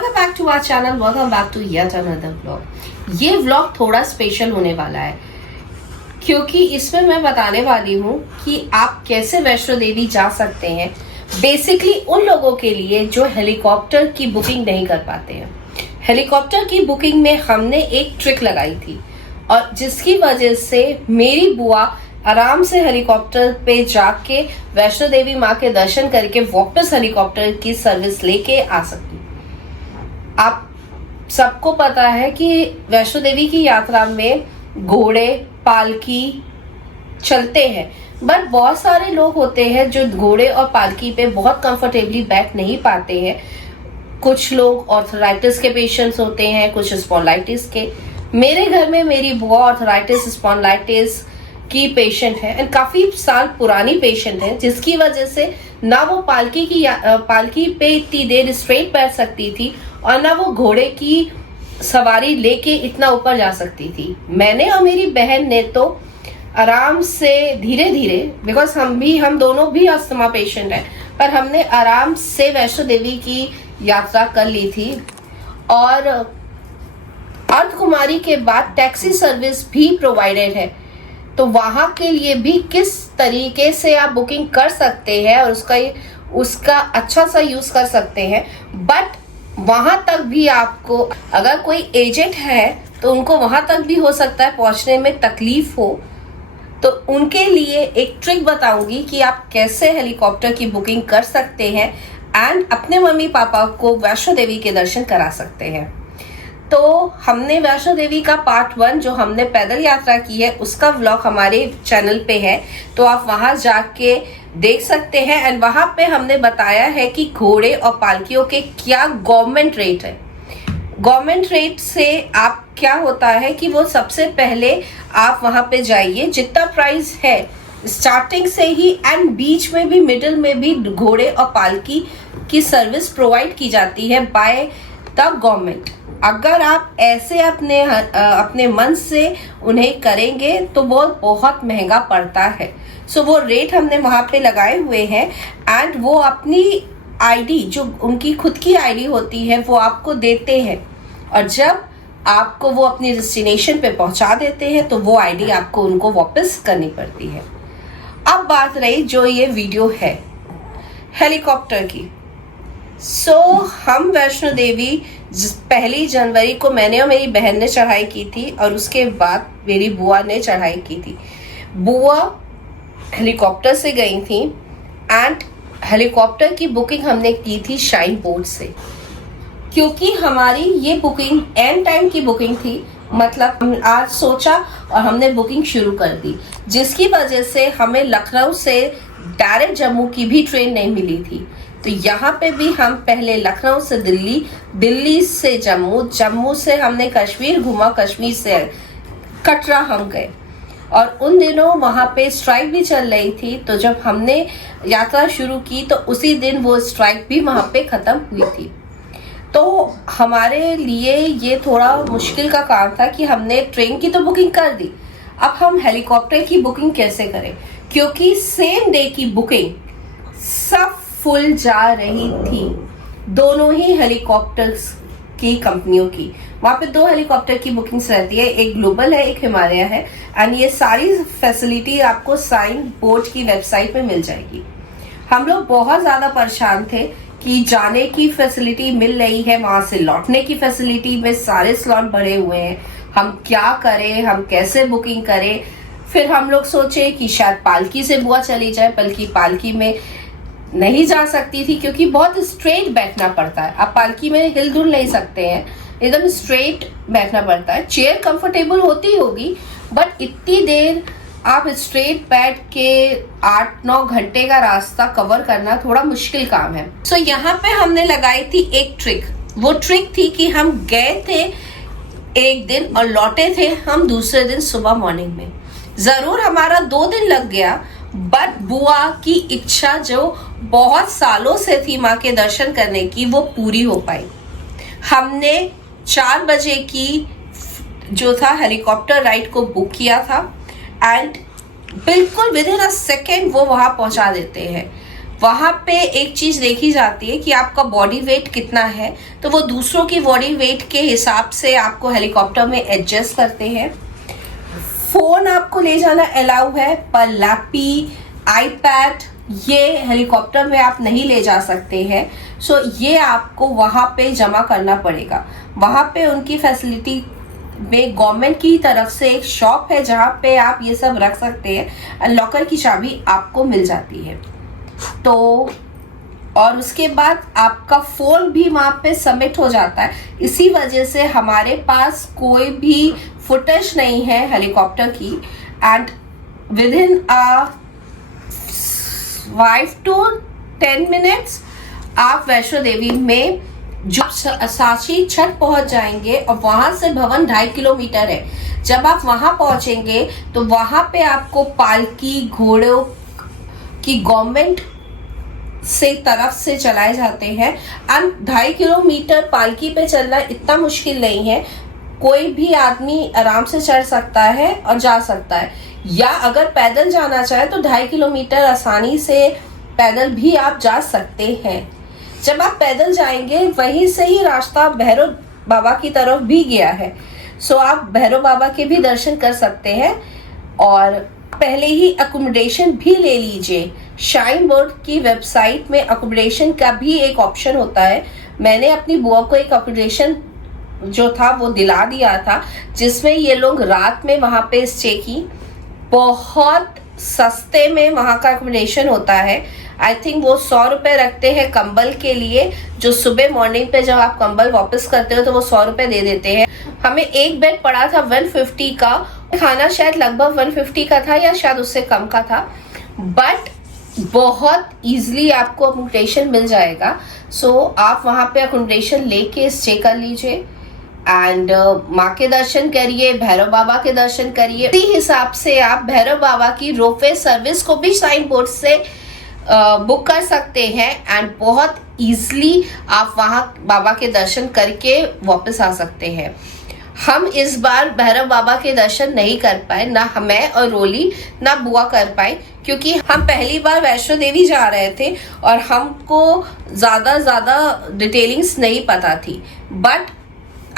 Welcome back to our channel, welcome back to yet another vlog. ये vlog थोड़ा special होने वाला है क्योंकि इसमें मैं बताने वाली हूँ कि आप कैसे वैष्णो देवी जा सकते हैं, बेसिकली उन लोगों के लिए जो हेलीकॉप्टर की बुकिंग नहीं कर पाते हैं। हेलीकॉप्टर की बुकिंग में हमने एक ट्रिक लगाई थी और जिसकी वजह से मेरी बुआ आराम से हेलीकॉप्टर पे जाके वैष्णो देवी माँ के दर्शन करके वापस हेलीकॉप्टर की सर्विस लेके आ सकती। आप सबको पता है कि वैष्णो देवी की यात्रा में घोड़े पालकी चलते हैं, बट बहुत सारे लोग होते हैं जो घोड़े और पालकी पे बहुत कंफर्टेबली बैठ नहीं पाते हैं। कुछ लोग ऑर्थराइटिस के पेशेंट्स होते हैं, कुछ स्पॉन्डिलाइटिस के। मेरे घर में मेरी बुआ ऑर्थराइटिस स्पॉन्डिलाइटिस की पेशेंट है एंड काफी साल पुरानी पेशेंट है, जिसकी वजह से ना वो पालकी पे इतनी देर स्ट्रेट बैठ सकती थी और ना वो घोड़े की सवारी लेके इतना ऊपर जा सकती थी। मैंने और मेरी बहन ने तो आराम से धीरे धीरे, बिकॉज हम दोनों भी अस्थमा पेशेंट हैं, पर हमने आराम से वैष्णो देवी की यात्रा कर ली थी। और अर्धकुमारी के बाद टैक्सी सर्विस भी प्रोवाइडेड है, तो वहां के लिए भी किस तरीके से आप बुकिंग कर सकते हैं और उसका अच्छा सा यूज कर सकते हैं। बट वहां तक भी आपको, अगर कोई एजेंट है तो उनको वहां तक भी हो सकता है पहुंचने में तकलीफ हो, तो उनके लिए एक ट्रिक बताऊंगी कि आप कैसे हेलीकॉप्टर की बुकिंग कर सकते हैं एंड अपने मम्मी पापा को वैष्णो देवी के दर्शन करा सकते हैं। तो हमने वैष्णो देवी का पार्ट 1 जो हमने पैदल यात्रा की है उसका व्लॉग हमारे चैनल पे है, तो आप वहां जाके देख सकते हैं। एंड वहां पे हमने बताया है कि घोड़े और पालकियों के क्या गवर्नमेंट रेट है। गवर्नमेंट रेट से आप क्या होता है कि वो सबसे पहले आप वहां पे जाइए, जितना प्राइस है स्टार्टिंग से ही एंड बीच में भी मिडिल में भी घोड़े और पालकी की सर्विस प्रोवाइड की जाती है बाय द गवर्नमेंट। अगर आप ऐसे अपने मन से उन्हें करेंगे तो वो बहुत महंगा पड़ता है। सो वो रेट हमने वहां पे लगाए हुए हैं एंड वो अपनी आईडी, जो उनकी खुद की आईडी होती है, वो आपको देते हैं और जब आपको वो अपनी डेस्टिनेशन पे पहुंचा देते हैं तो वो आईडी आपको उनको वापस करनी पड़ती है। अब बात रही जो ये वीडियो है हेलीकॉप्टर की। हम वैष्णो देवी 1 जनवरी को मैंने और मेरी बहन ने चढ़ाई की थी और उसके बाद मेरी बुआ ने चढ़ाई की थी। बुआ हेलीकॉप्टर से गई थी एंड हेलीकॉप्टर की बुकिंग हमने की थी शाइन बोर्ड से, क्योंकि हमारी ये बुकिंग एंड टाइम की बुकिंग थी। मतलब आज सोचा और हमने बुकिंग शुरू कर दी, जिसकी वजह से हमें लखनऊ से डायरेक्ट जम्मू की भी ट्रेन नहीं मिली थी। तो यहाँ पे भी हम पहले लखनऊ से दिल्ली, दिल्ली से जम्मू, जम्मू से हमने कश्मीर घूमा, कश्मीर से कटरा हम गए। और उन दिनों वहाँ पे स्ट्राइक भी चल रही थी, तो जब हमने यात्रा शुरू की तो उसी दिन वो स्ट्राइक भी वहाँ पे ख़त्म हुई थी। तो हमारे लिए ये थोड़ा मुश्किल का काम था कि हमने ट्रेन की तो बुकिंग कर दी, अब हम हेलीकॉप्टर की बुकिंग कैसे करें, क्योंकि सेम डे की बुकिंग सब फुल जा रही थी, दोनों ही हेलीकॉप्टर्स की कंपनियों की। वहाँ पे 2 हेलीकॉप्टर की बुकिंग्स रहती है, एक ग्लोबल है, एक हिमालय है एंड ये सारी फैसिलिटी आपको साइन बोर्ड की वेबसाइट पे मिल जाएगी। हम लोग बहुत ज़्यादा परेशान थे कि जाने की फैसिलिटी मिल रही है, वहाँ से लौटने की फैसिलिटी में सारे स्लॉट भरे हुए हैं, हम क्या करें, हम कैसे बुकिंग करें। फिर हम लोग सोचे कि शायद पालकी से बुआ चली जाए, बल्कि पालकी में नहीं जा सकती थी क्योंकि बहुत स्ट्रेट बैठना पड़ता है। आप पालकी में हिल डुल नहीं सकते हैं, एकदम स्ट्रेट बैठना पड़ता है। चेयर कंफर्टेबल होती होगी, बट इतनी देर आप स्ट्रेट बैठ के 8-9 घंटे का रास्ता कवर करना थोड़ा मुश्किल काम है। सो यहाँ पे हमने लगाई थी एक ट्रिक। वो ट्रिक थी कि हम गए थे एक दिन और लौटे थे हम दूसरे दिन सुबह मॉर्निंग में। जरूर हमारा 2 दिन लग गया, बट बुआ की इच्छा जो बहुत सालों से थी माँ के दर्शन करने की, वो पूरी हो पाई। हमने 4 बजे की जो था हेलीकॉप्टर राइड को बुक किया था एंड बिल्कुल विद इन अ सेकेंड वो वहां पहुंचा देते हैं। वहां पे एक चीज देखी जाती है कि आपका बॉडी वेट कितना है, तो वो दूसरों की बॉडी वेट के हिसाब से आपको हेलीकॉप्टर में एडजस्ट करते हैं। फोन आपको ले जाना अलाउ है, पर लैपी, आईपैड ये हेलीकॉप्टर में आप नहीं ले जा सकते हैं। सो ये आपको वहां पे जमा करना पड़ेगा। वहां पे उनकी फैसिलिटी में गवर्नमेंट की तरफ से एक शॉप है जहां पे आप ये सब रख सकते हैं। लॉकर की चाबी आपको मिल जाती है। तो और उसके बाद आपका फोन भी वहां पे सबमिट हो जाता है। इसी वजह से हमारे पास कोई भी फुटेज नहीं है हेलीकॉप्टर की। And with in 5 to 10 minutes आप वैष्णो देवी में जो साची छत पहुंच जाएंगे, और वहां से भवन 2.5 किलोमीटर है। जब आप वहां पहुंचेंगे तो वहां पे आपको पालकी, घोड़ों की गवर्नमेंट से तरफ से चलाए जाते हैं। एंड 2.5 किलोमीटर पालकी पे चलना इतना मुश्किल नहीं है, कोई भी आदमी आराम से चढ़ सकता है और जा सकता है। या अगर पैदल जाना चाहे तो 2.5 किलोमीटर आसानी से पैदल भी आप जा सकते हैं। जब आप पैदल जाएंगे वहीं से ही रास्ता भैरव बाबा की तरफ भी गया है। सो आप भैरव बाबा के भी दर्शन कर सकते हैं। और पहले ही अकोमोडेशन भी ले लीजिए। श्राइन बोर्ड की वेबसाइट में अकोमोडेशन का भी एक ऑप्शन होता है। मैंने अपनी बुआ को एक अकोमोडेशन जो था वो दिला दिया था, जिसमें ये लोग रात में वहां पे स्टे की। बहुत सस्ते में वहां का अकोमोडेशन होता है। आई थिंक वो 100 रुपए रखते हैं कंबल के लिए, जो सुबह मॉर्निंग पे जब आप कंबल वापस करते हो तो वो 100 रुपए दे देते हैं। हमें एक बेड पड़ा था 150 का, खाना शायद लगभग 150 का था या शायद उससे कम का था। बट बहुत इजीली आपको अकोमोडेशन मिल जाएगा। सो आप वहां पे अकोमोडेशन लेके स्टे कर लीजिए एंड माँ के दर्शन करिए, भैरव बाबा के दर्शन करिए। इसी हिसाब से आप भैरव बाबा की रोपवे सर्विस को भी श्राइन बोर्ड से बुक कर सकते हैं। एंड बहुत इजीली आप वहां बाबा के दर्शन करके वापस आ सकते हैं। हम इस बार भैरव बाबा के दर्शन नहीं कर पाए, ना मैं और रोली ना बुआ कर पाए, क्योंकि हम पहली बार वैष्णो देवी जा रहे थे और हमको ज्यादा डिटेलिंग्स नहीं पता थी। बट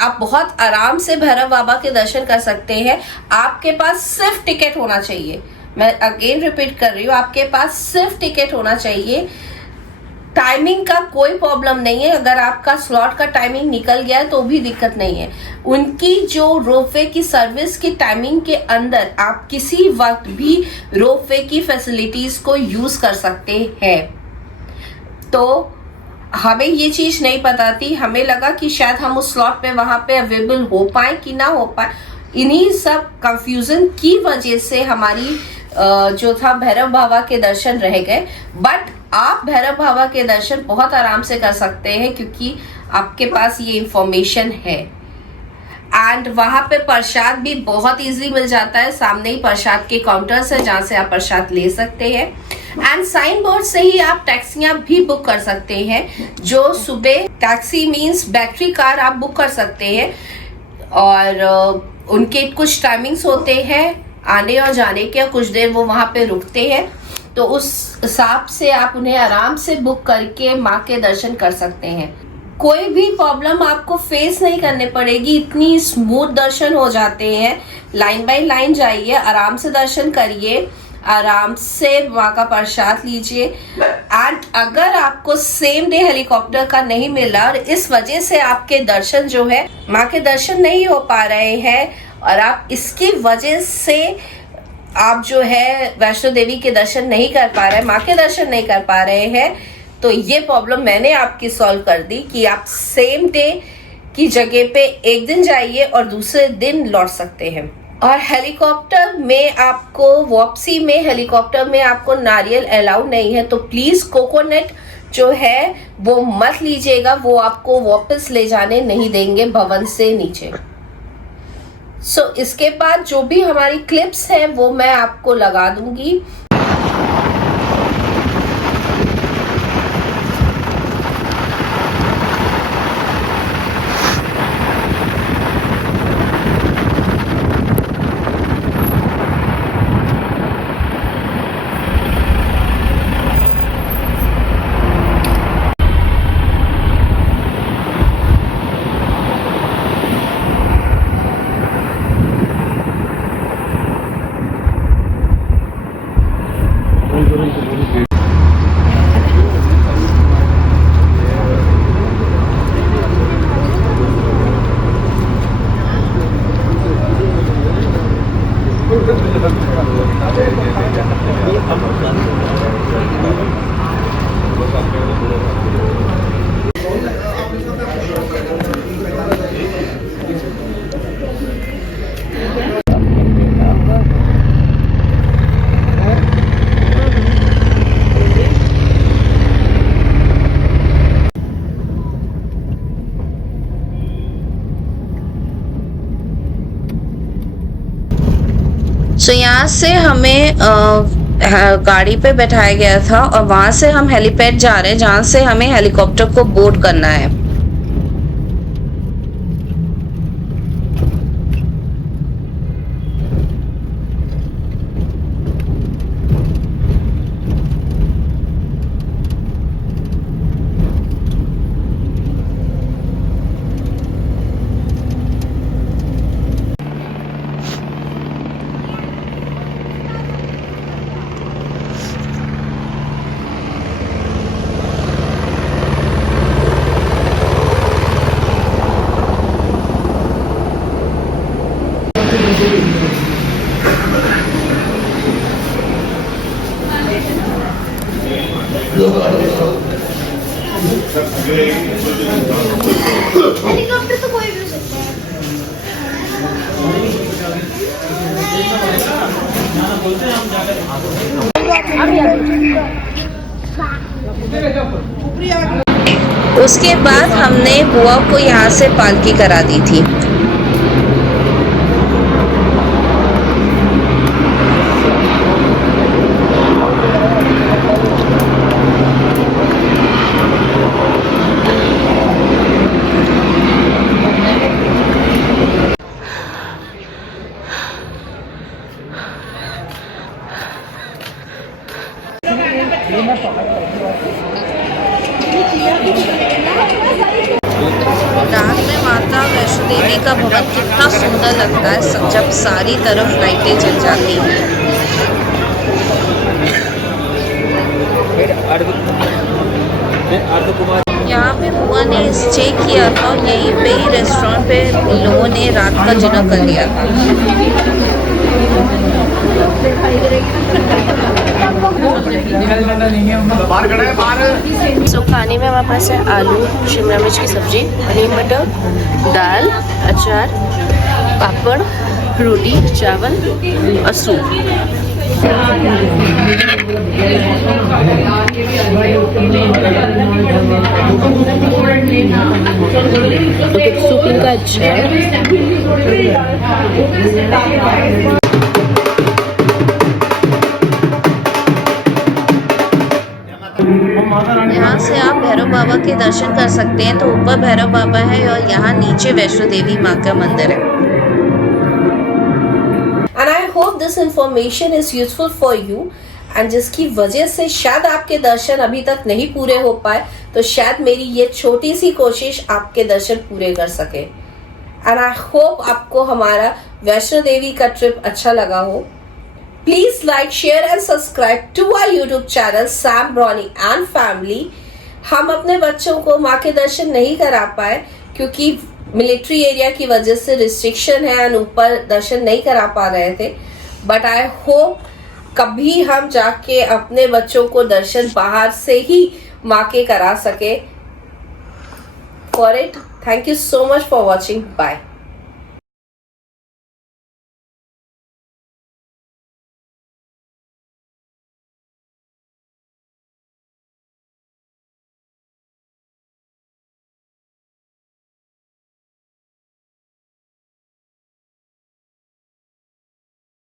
आप बहुत आराम से भैरव बाबा के दर्शन कर सकते हैं। आपके पास सिर्फ टिकट होना चाहिए। मैं अगेन रिपीट कर रही हूँ, आपके पास सिर्फ टिकट होना चाहिए। टाइमिंग का कोई प्रॉब्लम नहीं है। अगर आपका स्लॉट का टाइमिंग निकल गया है तो भी दिक्कत नहीं है। उनकी जो रोपवे की सर्विस की टाइमिंग के अंदर आप किसी वक्त भी रोपवे की फैसिलिटीज को यूज कर सकते हैं। तो हमें ये चीज नहीं पता थी। हमें लगा कि शायद हम उस स्लॉट पे वहां पे अवेलेबल हो पाए कि ना हो पाए। इन्हीं सब कंफ्यूजन की वजह से हमारी जो था भैरव बाबा के दर्शन रह गए। बट आप भैरव बाबा के दर्शन बहुत आराम से कर सकते हैं, क्योंकि आपके पास ये इंफॉर्मेशन है। एंड वहां पे प्रसाद भी बहुत इजीली मिल जाता है। सामने ही प्रसाद के काउंटर्स है जहां से आप प्रसाद ले सकते हैं। एंड साइन बोर्ड से ही आप टैक्सियां भी बुक कर सकते हैं। जो सुबह टैक्सी मीन्स बैटरी कार आप बुक कर सकते हैं, और उनके कुछ टाइमिंग्स होते हैं आने और जाने के। कुछ देर वो वहां पे रुकते हैं, तो उस हिसाब से आप उन्हें आराम से बुक करके माँ के दर्शन कर सकते हैं। कोई भी प्रॉब्लम आपको फेस नहीं करने पड़ेगी। इतनी स्मूथ दर्शन हो जाते हैं। लाइन बाय लाइन जाइए, आराम से दर्शन करिए, आराम से माँ का प्रसाद लीजिए। एंड अगर आपको सेम डे हेलीकॉप्टर का नहीं मिला और इस वजह से आपके दर्शन जो है माँ के दर्शन नहीं हो पा रहे हैं, और आप इसकी वजह से आप जो है वैष्णो देवी के दर्शन नहीं कर पा रहे हैं, माँ के दर्शन नहीं कर पा रहे हैं, तो ये प्रॉब्लम मैंने आपकी सॉल्व कर दी कि आप सेम डे की जगह पे एक दिन जाइए और दूसरे दिन लौट सकते हैं। और हेलीकॉप्टर में आपको वापसी में हेलीकॉप्टर में आपको नारियल अलाउ नहीं है, तो प्लीज कोकोनट जो है वो मत लीजिएगा, वो आपको वापस ले जाने नहीं देंगे भवन से नीचे। इसके बाद जो भी हमारी क्लिप्स हैं वो मैं आपको लगा दूंगी। सो यहाँ से हमें गाड़ी पे बैठाया गया था और वहाँ से हम हेलीपैड जा रहे हैं जहाँ से हमें हेलीकॉप्टर को बोर्ड करना है। हेलीकॉप्टर तो कोई भी हो सकता है। उसके बाद हमने बुआ को यहाँ से पालकी करा दी थी। रात में माता वैष्णो देवी का भवन कितना सुंदर लगता है जब सारी तरफ लाइटें जल जाती हैं। यहाँ पे बुआ ने स्टे किया था और यहीं पे ही रेस्टोरेंट पे लोगों ने रात का डिनर कर लिया था। सो खाने में हमारे पास है आलू शिमला मिर्च की सब्जी, पनीर मटर, दाल, अचार, पापड़, रोटी, चावल और सूप। सूप इनका अच्छा है। यहाँ से आप भैरव बाबा के दर्शन कर सकते हैं। तो ऊपर भैरव बाबा है और यहाँ नीचे वैष्णो देवी माँ का मंदिर है। And I hope this information is useful for you. And जिसकी वजह से शायद आपके दर्शन अभी तक नहीं पूरे हो पाए, तो शायद मेरी ये छोटी सी कोशिश आपके दर्शन पूरे कर सके। And I hope आपको हमारा वैष्णो देवी का ट्रिप अच्छा लगा हो। Please like, share and subscribe to our YouTube channel Sam Brownie and Family। हम अपने बच्चों को माँ के दर्शन नहीं करा पाए क्योंकि मिलिट्री एरिया की वजह से रिस्ट्रिक्शन है और ऊपर दर्शन नहीं करा पा रहे थे। बट आई होप कभी हम जाके अपने बच्चों को दर्शन बाहर से ही माँ के करा सके। For it, thank you so much for watching. Bye.